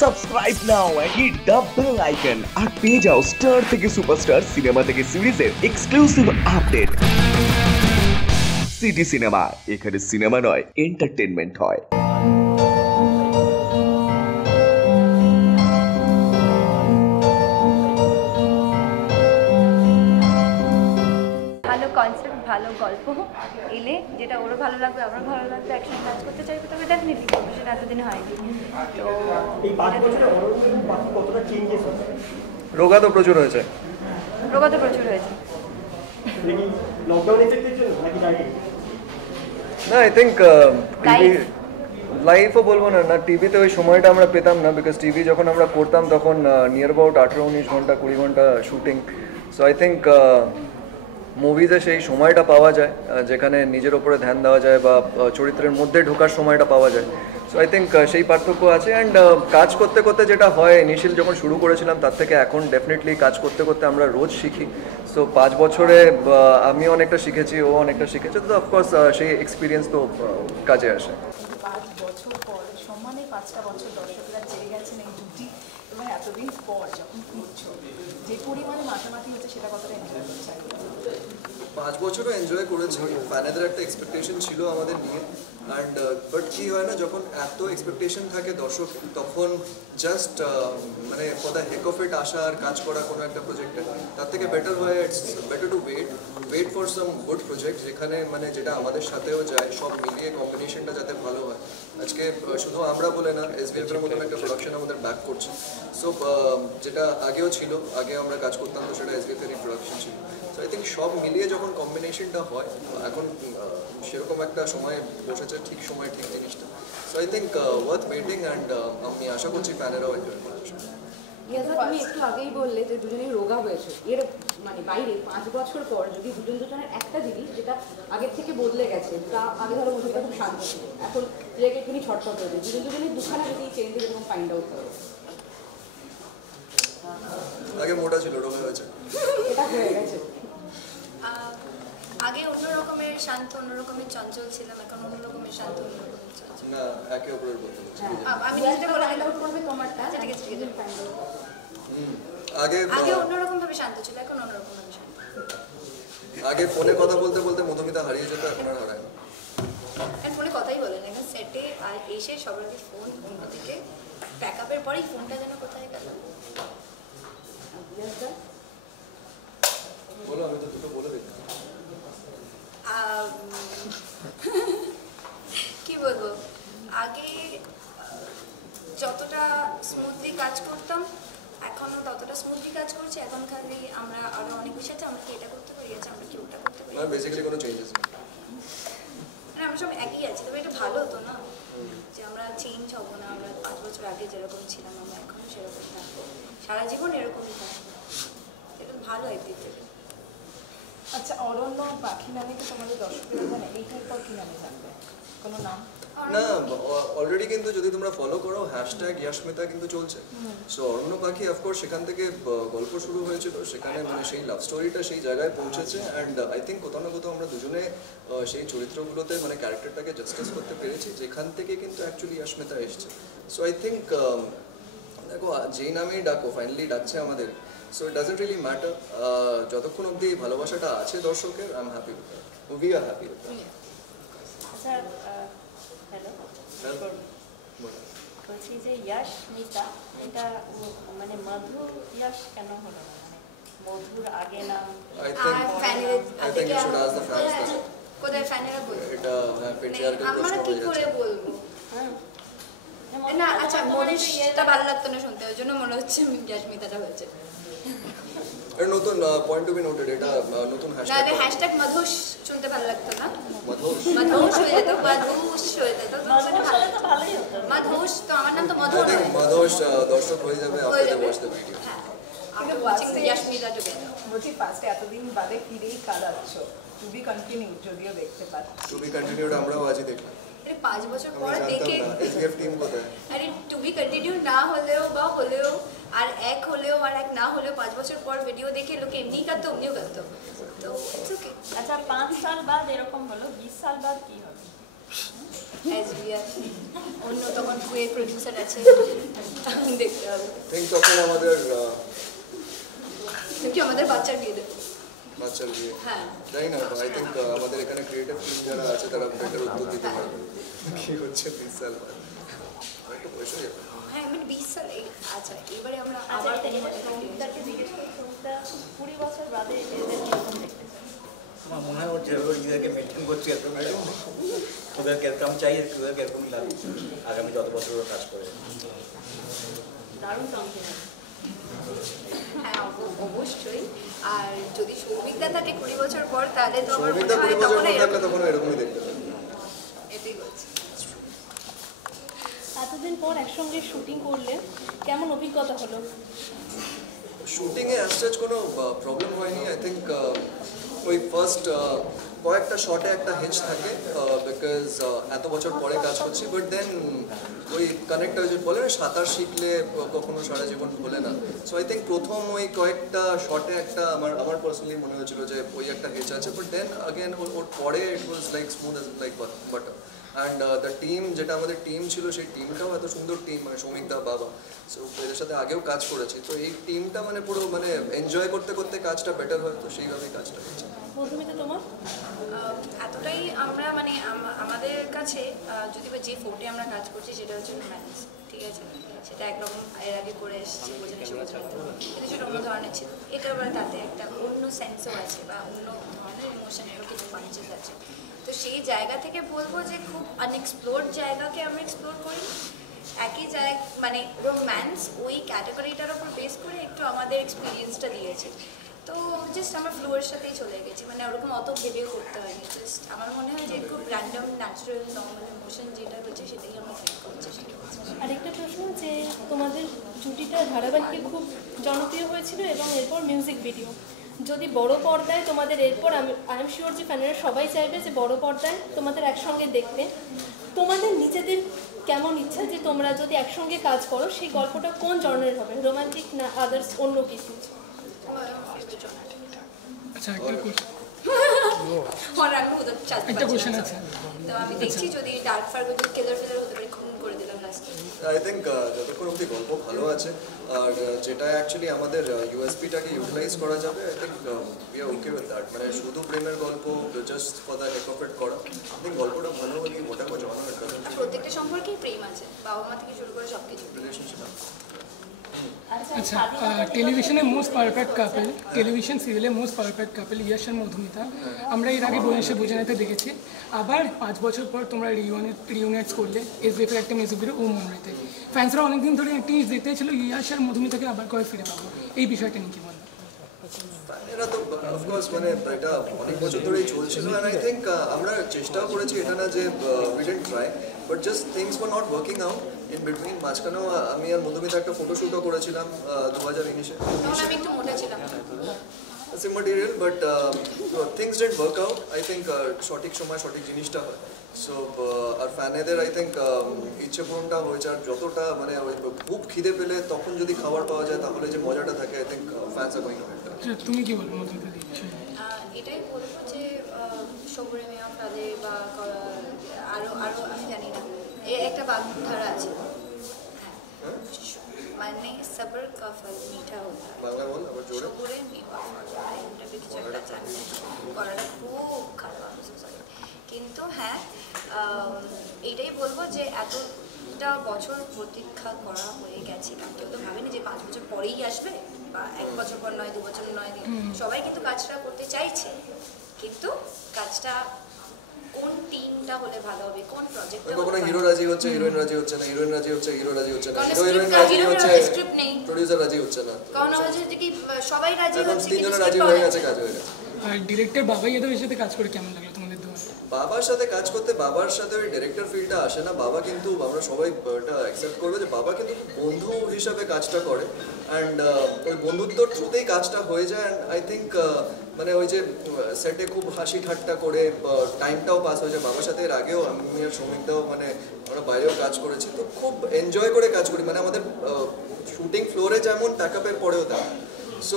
Subscribe now and hit the bell icon আর পেয়ে যাও স্টার থেকে সুপারস্টার সিনেমা থেকে সিরিজের এক্সক্লুসিভ আপডেট। সিটি সিনেমা, এখানে সিনেমা নয় এন্টারটেনমেন্ট হয়। ভালো কনসেপ্ট, ভালো গল্প এলে যেটা ওরও ভালো লাগবে, আমারও ভালো লাগবে, একসঙ্গে কাজ করতে চাইবে, তবে ডেফিনেটলি করবো। সেটা এতদিন হয়নি। তো এই 5 বছরে কতটা চেঞ্জেস হচ্ছে? রোগা তো প্রচুর হয়েছে। রোগা তো প্রচুর হয়েছে। নাকি লকডাউন এফেক্টের জন্য নাকি ডাইরেক্ট? না, আই থিঙ্ক লাইফও বলবো না, টিভিতে ওই সময়টা আমরা পেতাম না, বিকজ টিভি যখন আমরা করতাম তখন নিয়ার অ্যাবাউট 18-19 ঘন্টা 20 ঘন্টা শুটিং। সো আই থিঙ্ক মুভিজে সেই সময়টা পাওয়া যায় যেখানে নিজের ওপরে ধ্যান দেওয়া যায় বা চরিত্রের মধ্যে ঢোকার সময়টা পাওয়া যায়। সো আই থিঙ্ক সেই পার্থক্য আছে। অ্যান্ড কাজ করতে করতে যেটা হয়, ইনিশিয়াল যখন শুরু করেছিলাম তার থেকে এখন ডেফিনেটলি কাজ করতে করতে আমরা রোজ শিখি। সো 5 বছরে আমি অনেকটা শিখেছি, ও অনেকটা শিখেছে, তো অফকোর্স সেই এক্সপিরিয়েন্স তো কাজে আসে। 5 বছর পর সমানে 5টা বছর দর্শকরা চেয়ে গেছেন এই জুটি, এবং এতদিন পর যখন ফিরছো যে পরিমাণে মাতামাতি হচ্ছে সেটা কতটা এনজয় করছে? 5 বছরও এনজয় করেছি। ফ্যানেদের একটা এক্সপেকটেশন ছিল আমাদের নিয়ে, অ্যান্ড বাট কী হয় না, যখন এত এক্সপেকটেশন থাকে দর্শক, তখন জাস্ট মানে for the Heck of it আসা আর কাজ করা কোনো একটা প্রজেক্টে, তার থেকে বেটার হয় it's better to wait for some good project, যেখানে মানে যেটা আমাদের সাথেও যায়, সব মিলিয়ে কম্বিনেশনটা যাতে ভালো হয়। আজকে শুধু আমরা বলে না, এসবিএফের মতন একটা প্রোডাকশন আমাদের ব্যাক করছে। সো যেটা আগেও ছিল, আগে আমরা কাজ করতাম তো সেটা এসবিএফেরই প্রোডাকশন ছিল। সো আই থিঙ্ক সব মিলিয়ে যখন কম্বিনেশনটা হয়, এখন সেরকম একটা সময় বসেছে, ঠিক সময় ঠিক জিনিসটা। So I think worth waiting, and আমি আশা করছি ফ্যানেরাও এনজয় করবে। তুমি একটু আগেই বললে যে দুজনেই রোগা হয়েছে, এর মানে বাইরে 5 বছর পর যদি দুজনের একটা জিনিস যেটা আগের থেকে বদলে গেছে, তা আগে ধরো মধ্যে খুব শান্ত ছিল, এখন নিজেকে একটুখানি ছটফট হয়েছে, দুজনের দুখানা যদি চেঞ্জেস এরকম ফাইন্ড আউট করে। আগে মোটা ছিল, রোগা হয়েছে, এটা হয়ে গেছে। আগে অন্য রকমের শান্ত, অন্য রকমের চঞ্চল ছিলাম, এখন অন্য রকমের শান্ত, অন্য রকমের চঞ্চল। না একে অপরের বলতে পারছি। আমি যেটা বলে ফাইন্ড আউট করবে তোমারটা, ঠিক আছে, ঠিক আছে। আগে আগে অন্যরকম ভাবে শান্ত ছিল, এখন অন্যরকম ভাবে শান্ত। আগে ফোনে কথা বলতে বলতে মধুমিতা হারিয়ে যেত, এখন আর হারায় না। আর ফোনে কথাই বলে না, এখন সেটে আর এসে সবার আগে ফোন অন্যদিকে, প্যাক আপের পরেই ফোনটা যেন কোথায় গেল। বলো, আমি তো দুটো বলে দিই। কি বলবো, আগে যতটা স্মুথলি কাজ করতাম, এখনও ততটা স্মুথলি কাজ করছি। এখন খালি আমরা আরো অনেক বিষয় আছে, আমরা কি এটা করতে পারি, আমরা কি ওটা করতে পারি, মানে বেসিক্যালি কোনো চেঞ্জেস নেই, মানে আমরা সব একই আছি। তবে এটা ভালো হতো না যে আমরা চেঞ্জ হবো না, আমরা 5 বছর আগে যেরকম ছিলাম আমরা এখনো সেরকম থাকবো, সারা জীবন এরকমই থাকবো, এটা ভালো একদিক থেকে। আচ্ছা, অরণ্য পাখি নামে কি তোমাদের দর্শকেরা জানে? এইটার পর কি নামে জানবে? কোনো নাম? না অলরেডি কিন্তু যদি তোমরা ফলো করো হ্যাশট্যাগ ইয়াশমিতা কিন্তু চলছে। সো অরণ্য পাখি অফকোর্স সেখান থেকে গল্প শুরু হয়েছিল, সেখানে মানে সেই লাভ স্টোরিটা সেই জায়গায় পৌঁছেছে। অ্যান্ড আই থিঙ্ক কোথাও না কোথাও আমরা দুজনে সেই চরিত্রগুলোতে মানে ক্যারেক্টারটাকে জাস্টিস করতে পেরেছি, যেখান থেকে কিন্তু অ্যাকচুয়ালি ইয়াশমিতা এসছে। সো আই থিঙ্ক দেখো যেই নামেই ডাকো, ফাইনালি ডাকছে আমাদের। So it doesn't really matter, যতক্ষণ অবধি ভালোবাসাটা আছে দর্শকের, I am happy with that, we are happy with that. আচ্ছা, হ্যালো, বলছি যে ইয়াশমিতা, এটা মানে মধু ইয়াশ কেন হলো না? মানে মধুর আগে নাম I think you should ask the fans that. কোথায় ফ্যানেরা বলবো এটা পেট্রিয়ার্কাল আমরা প্রশ্ন কি হয়ে করে যাচ্ছে। বলবো? না আচ্ছা, মনীষটা ভালো লাগতো না শুনতে, ওই জন্য মনে হচ্ছে ইয়াশমিতাটা হয়েছে। এটা নতুন পয়েন্ট টু বি নোটেড, এটা নতুন না, হ্যাশট্যাগ। হ্যাশট্যাগ মধুষ শুনতে ভালো লাগতো না, মধুষ মধুষ হয়ে যেত, মধুষ হয়ে যেত, তো ভালোই হতো। মধুষ। তো আমার নাম তো মধু আই থিঙ্ক মধুষ দর্শক হয়ে যাবে হয়ে আফটার যাবে। Watch the video. হ্যাঁ, after watching the Yashmita together. বলছি ফার্স্টে এতদিন বাদে ফিরেই কাঁদাচ্ছ, টু বি কন্টিনিউ, যদিও দেখতে পাচ্ছি। টু বি কন্টিনিউড আমরাও আজই দেখলাম। আরে 5 বছর আমি পর জানতাম দেখে, না এসবিএফ টিম কোথায়। আরে টু বি কন্টিনিউ না হলেও বা হলেও, আর এক হলেও আর এক না হলেও 5 বছর পর ভিডিও দেখে লোকে এমনিই কাঁদতো, অমনিও কাঁদতো, তো ইটস ওকে। আচ্ছা, 5 সাল বাদ এরকম হলো, 20 সাল বাদ কি হবে? এসবিএফ অন্য তখন প্রোডিউসার আছে, থিঙ্ক তখন আমাদের কি আমাদের বাচ্চার বিয়ে দেবো বাচ্চার বিয়ে হ্যাঁ জানি না আই থিঙ্ক আমাদের এখানে ক্রিয়েটিভ টিম যারা আছে তারা বেটার উত্তর দিতে পারবে কি হচ্ছে 20 সাল বাদ একটু বসে যাবে হ্যাঁ মানে 20 সাল আচ্ছা এবারে আমরা আচ্ছা আবার এটা সৌমিতাকে জিজ্ঞেস করি সৌমিতা 20 বছর বাদে এদের কিরকম দেখতে চায়? আমার মনে হয় ওর যেভাবে নিজেদেরকে মেনটেন করছে এরকম ওদেরকে এরকম চাই ওদেরকে এরকমই লাগে আগামী যত বছর ওরা কাজ করে দারুণ কনফিডেন্স। হ্যাঁ অবশ্যই আর যদি সৌভিকদা থাকে 20 বছর পর তাহলে তো আমার মনে সৌমিতা হয় 20 বছর তখন পর থাকলে তখন এরকমই দেখতে পাবে এটাই বলছি এতদিন পর একসঙ্গে শুটিং করলে কেমন অভিজ্ঞতা হলো? শুটিংয়ে অ্যাজ কোনো প্রবলেম হয়নি আই থিঙ্ক ওই ফার্স্ট কয়েকটা শটে একটা হেজ থাকে বিকজ এত বছর পরে কাজ করছি বাট দেন ওই কানেক্টটা যে বলে না সাঁতার শিখলে কখনো সারা জীবন ভোলে না সো আই থিঙ্ক প্রথম ওই কয়েকটা শটে একটা আমার পার্সোনালি মনে হয়েছিল যে ওই একটা হেজ আছে বাট দেন আগেন ওর পরে it was like smooth as like butter and the team যেটা আমাদের টিম ছিল সেই টিমটাও এত সুন্দর টিম মানে সৌমিকদা বাবা সো এদের সাথে আগেও কাজ করেছি তো এই টিমটা মানে পুরো মানে এনজয় করতে করতে কাজটা বেটার হয় তো সেইভাবেই কাজটা হচ্ছে মধুমিতা তোমার? এতটাই আমরা মানে আমাদের কাছে যদি বা যে ফোর্টে আমরা কাজ করছি সেটা হচ্ছে রোম্যান্স ঠিক আছে সেটা একরকম এর আগে করে এসেছি বোঝানো কিন্তু সেটা অন্য ধরনের ছিল এটা আবার তাতে একটা অন্য সেন্সও আছে বা অন্য ধরনের ইমোশনেরও কিছু পাঞ্চেস আছে তো সেই জায়গা থেকে বলবো যে খুব আনএক্সপ্লোর্ড জায়গাকে আমরা এক্সপ্লোর করি একই জায়গা মানে রোম্যান্স ওই ক্যাটাগরিটার ওপর বেস করে একটু আমাদের এক্সপিরিয়েন্সটা দিয়েছে তো জাস্ট আমরা ফ্লোয়ের সাথেই চলে গেছি মানে ওরকম অত ভেবেও করতে হয়নি জাস্ট আমার মনে হয় যে খুব র্যান্ডম ন্যাচারাল নর্মাল ইমোশন যেটা হচ্ছে সেটাই আমরা ফিল করছি সেটা হচ্ছে আরেকটা প্রশ্ন যে তোমাদের জুটিটা ধারাবাহিকে খুব জনপ্রিয় হয়েছিল এবং এরপর মিউজিক ভিডিও যদি বড় পর্দায় তোমাদের এরপর আই এম শিওর যে ফ্যানেরা সবাই চাইবে যে বড় পর্দায় তোমাদের একসঙ্গে দেখতে তোমাদের নিজেদের কেমন ইচ্ছা যে তোমরা যদি একসঙ্গে কাজ করো সেই গল্পটা কোন জনরের হবে রোমান্টিক না আদার্স অন্য কিছু? আচ্ছা একটা একটা কোশ্চেন আছে তো আমি দেখছি যদি ডার্ক ফার্গো যদি কেলার ফেলার হতে পারে খুন করে দিলাম লাস্টে আই থিঙ্ক যতক্ষণ অব্দি গল্প ভালো আছে আর যেটা অ্যাকচুয়ালি আমাদের ইউএসপিটাকে ইউটিলাইজ করা যাবে I think we are okay with that মানে শুধু প্রেমের গল্প just for the Heck of it করা আই থিঙ্ক গল্পটা ভালো হলে মোটা কথা অন্য একটা প্রত্যেকটা সম্পর্কেই প্রেম আছে বাবা মা থেকে শুরু করে সব কিছু রিলেশনশিপ আচ্ছা টেলিভিশনে মোস্ট পারফেক্ট কাপল টেলিভিশন সিরিয়ালে মোস্ট পারফেক্ট কাপল ইয়াশ আর মধুমিতা আমরা এর আগে বয়সে বোঝানাতে দেখেছি আবার 5 বছর পর তোমরা রিউনাইটস করলে এসবিএফের একটা মিউজিক ভিডিও ও মনরেতে ফ্যান্সরা অনেকদিন ধরে একটা জিনিস দেখতে ছিল ইয়াশ আর মধুমিতাকে আবার কবে ফিরে পাবো এই বিষয়টা নিয়ে কি বলবো? এটা তো অফকোর্স মানে এটা অনেক বছর ধরেই চলছিল অ্যান্ড আই থিঙ্ক আমরা চেষ্টাও করেছি এটা না যে we didn't try but just things were not working out in between মাঝখানেও আমি আর মধুমিতা একটা ফটোশ্যুটও করেছিলাম 2019-এ আমি একটু মোটা ছিলাম same material but things didn't work out I think সঠিক সময় সঠিক জিনিসটা হয় সো আর ফ্যানেদের আই থিঙ্ক ইচ্ছে পূরণটা হয়েছে আর যতটা মানে ওই খুব খিদে পেলে তখন যদি খাবার পাওয়া যায় তাহলে যে মজাটা থাকে I think fans are going to enjoy তুমি কি বলবো মধুমিতা? এটাই বলবো যে সবুরে মিয়া ফালে বা আরো আমি জানি না একটা বাগধারা আছে মানে সবর কা ফল মিঠা হোতা বাংলা বল আবার জোরে সবুরে মিয়া ফল এটা কিছু একটা জানি গলাটা খুব খারাপ সরি কিন্তু হ্যাঁ এইটাই বলবো যে এতটা বছর প্রতীক্ষা করা হয়ে গেছে কারণ কেউ তো ভাবেনি যে 5 বছর পরেই আসবে বা 1 বছর পর নয় 2 বছর নয় সবাই কিন্তু কাজটা করতে চাইছে কিন্তু কাজটা কোন টিমটা হলে ভালো হবে কোন প্রজেক্টটা কখনো হিরো রাজি হচ্ছে হিরোইন রাজি হচ্ছে না হিরোইন রাজি হচ্ছে হিরো রাজি হচ্ছে না হিরোইন রাজি হচ্ছে স্ক্রিপ্ট নেই প্রোডিউসার রাজি হচ্ছে না কারণ হচ্ছে যে কি সবাই রাজি হচ্ছে তিনজন রাজি হয়ে গেছে কাজ হয়ে গেছে আর ডিরেক্টর বাবাই এদের সাথে কাজ করে কেমন লাগলো তোমাদের দুজন? বাবার সাথে কাজ করতে বাবার সাথে ওই ডিরেক্টর ফিল্ডটা আসে না বাবা কিন্তু আমরা সবাই এটা অ্যাকসেপ্ট করবে যে বাবা কিন্তু বন্ধু হিসাবে কাজটা করে অ্যান্ড ওই বন্ধুত্বর থ্রুতেই কাজটা হয়ে যায় অ্যান্ড আই থিঙ্ক মানে ওই যে সেটে খুব হাসি ঠাট্টা করে টাইমটাও পাস হয়ে যায় বাবার সাথে এর আগেও আমি আর সৌমিকটাও মানে আমরা বাইরেও কাজ করেছি তো খুব এনজয় করে কাজ করি মানে আমাদের শুটিং ফ্লোরে যেমন প্যাকআপের পরেও তেমন সো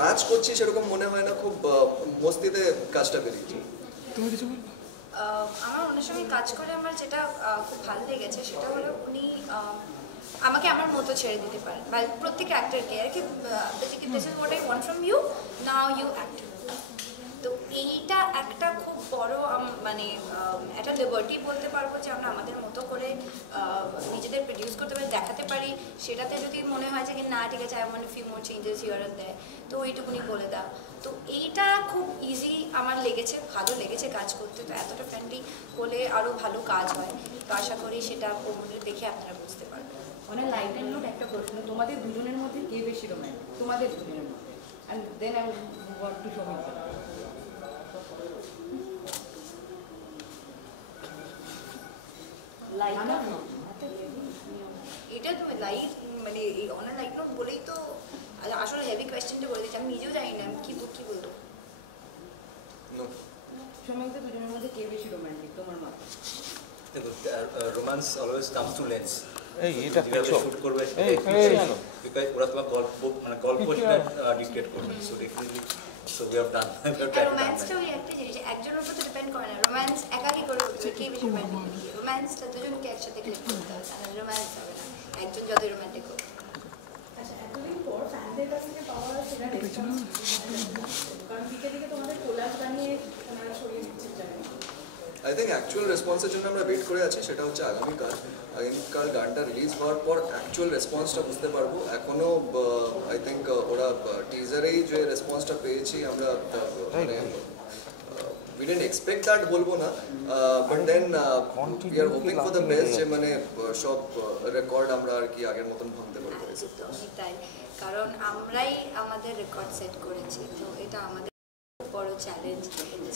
কাজ করছি সেরকম মনে হয় না খুব মস্তিতে কাজটা বেরিয়েছে তুমি কিছু বলবো? আমার ওনার সঙ্গে কাজ করে আমার যেটা খুব ভালো লেগেছে সেটা হলো উনি আমাকে আমার মতো ছেড়ে দিতে পারেন, বা প্রত্যেক অ্যাক্টরকে আর কি, this is what I want from you, now you act. তো এইটা একটা খুব বড় মানে একটা লিবার্টি বলতে পারবো, যে আমরা আমাদের মতো করে নিজেদের প্রডিউস করতে পারি, দেখাতে পারি। সেটাতে যদি মনে হয় যে না ঠিক আছে, I want few more changes here and there, তো ওইটুকুনি বলে দাও। তো এইটা খুব ইজি আমার লেগেছে, ভালো লেগেছে কাজ করতে। তো এতটা ফ্রেন্ডলি হলে আরও ভালো কাজ হয়, তো আশা করি সেটা ওদের দেখে আপনারা বুঝতে পারবেন। মানে লাইট অ্যান্ড নোট একটা প্রশ্ন, তোমাদের দুজনের মধ্যে কে বেশি রোম্যান্টিক? তোমাদের দুজনের মধ্যে, and then I want to show me. এটা তো লাইট মানে অন লাইট নোট বলেই তো আসলে হেভি কোয়েশ্চেনটা বলে দিচ্ছি, আমি নিজেও জানি না আমি কি বলবো। সৌমিকদের দুজনের মধ্যে কে বেশি রোম্যান্টিক তোমার মতে? দেখো, romance always comes to lens. এই এটা শুট করবে বিকজ ওরা তোমার গল্প ডিক্টেট করবে। So definitely so we have done. রোম্যান্সটা ওই একটা জিনিস, একজনের উপর তো ডিপেন্ড করে না। রোম্যান্স একাকি করে উঠছে, কে বেশি রোম্যান্টিক। রোম্যান্সটা দুজনকে একসাথে ক্লিক করতে হবে, তাহলে রোম্যান্স হবে না, একজন যতই রোম্যান্টিক হোক। আচ্ছা, এতদিন পর ফ্যানদের কাছ থেকে পাওয়া সেটা রেসপন্স, কারণ দিকে দিকে তোমাদের কোলাজ বানিয়ে ওনারা ছড়িয়ে দিচ্ছেন জানেন। আই থিঙ্ক অ্যাকচুয়াল রেসপন্সের জন্য আমরা ওয়েট করে আছি, সেটা হচ্ছে আগামীকাল গানটা রিলিজ হওয়ার পর অ্যাকচুয়াল রেসপন্সটা বুঝতে পারবো। এখনও আই থিঙ্ক ওরা টিজারেই যে রেসপন্সটা পেয়েছি আমরা, মানে we didn't expect that বলবো না, but then we are hoping for the best, যে মানে সব রেকর্ড আমরা আর কি আগের মতন ভাঙতে পারবো। তাই, কারণ আমরাই আমাদের রেকর্ড সেট করেছি, তো এটা আমাদের বড় চ্যালেঞ্জ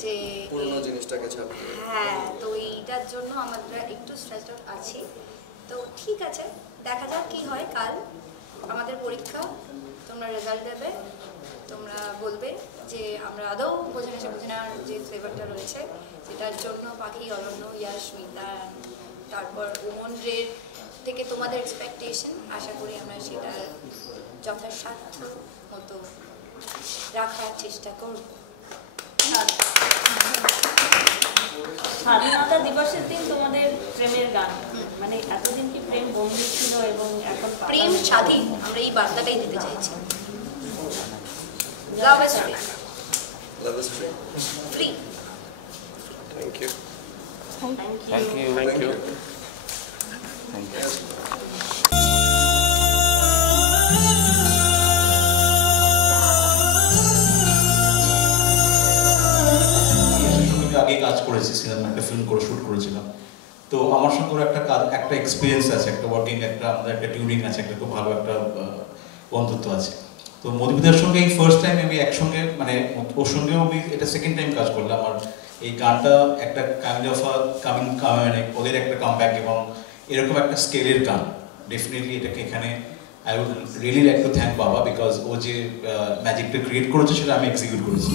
যে পুরনো জিনিসটাকে ছাড়তে। হ্যাঁ, তো এইটার জন্য আমরা একটু স্ট্রেসড আউট আছি। তো ঠিক আছে, দেখা যাক কি হয়। কাল আমাদের পরীক্ষা, তোমরা রেজাল্ট দেবে, তোমরা বলবে যে আমরা আদৌ বোঝানোর যে ফ্লেভারটা রয়েছে, সেটার জন্য পাখি, অরণ্য, ইয়াশ, মিতা, তারপর ওমন রের থেকে তোমাদের এক্সপেকটেশন, আশা করি আমরা সেটা যথাসাধ্য মতো রাখার চেষ্টা করব। স্বাধীনতা দিবসের দিন তোমাদের প্রেমের গান, মানে এতদিন কি প্রেম বন্দী ছিল এবং এখন প্রেম স্বাধীন, আমরা এই বার্তাটাই দিতে চাইছি। Love is free. Love is free. Free. Thank you. Thank you. Thank you. Thank you. আগে কাজ করেছি, সিনেমা একটা ফিল্ম করে শুট করেছিলাম, তো আমার সঙ্গে ওর একটা এক্সপিরিয়েন্স আছে, একটা ওয়ার্কিং, আমাদের একটা টিউনিং আছে, একটা খুব ভালো একটা বন্ধুত্ব আছে। তো মধুমিতার সঙ্গে এই ফার্স্ট টাইম আমি একসঙ্গে, মানে ওর সঙ্গেও আমি এটা সেকেন্ড টাইম কাজ করলাম। আর এই গানটা একটা কাইন্ড অফ মানে ওদের একটা কামব্যাক এবং এরকম একটা স্কেলের গান। ডেফিনেটলি এটাকে এখানে I would really like to thank Baba, because ও যে ম্যাজিকটা ক্রিয়েট করেছে সেটা আমি এক্সিকিউট করেছি।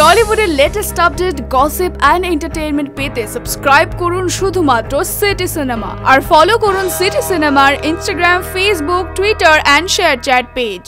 টলিউডের latest update, gossip and entertainment পেতে সাবস্ক্রাইব করুন শুধুমাত্র সিটি সিনেমা, আর ফলো করুন সিটি সিনেমার Instagram, Facebook, Twitter and ShareChat page.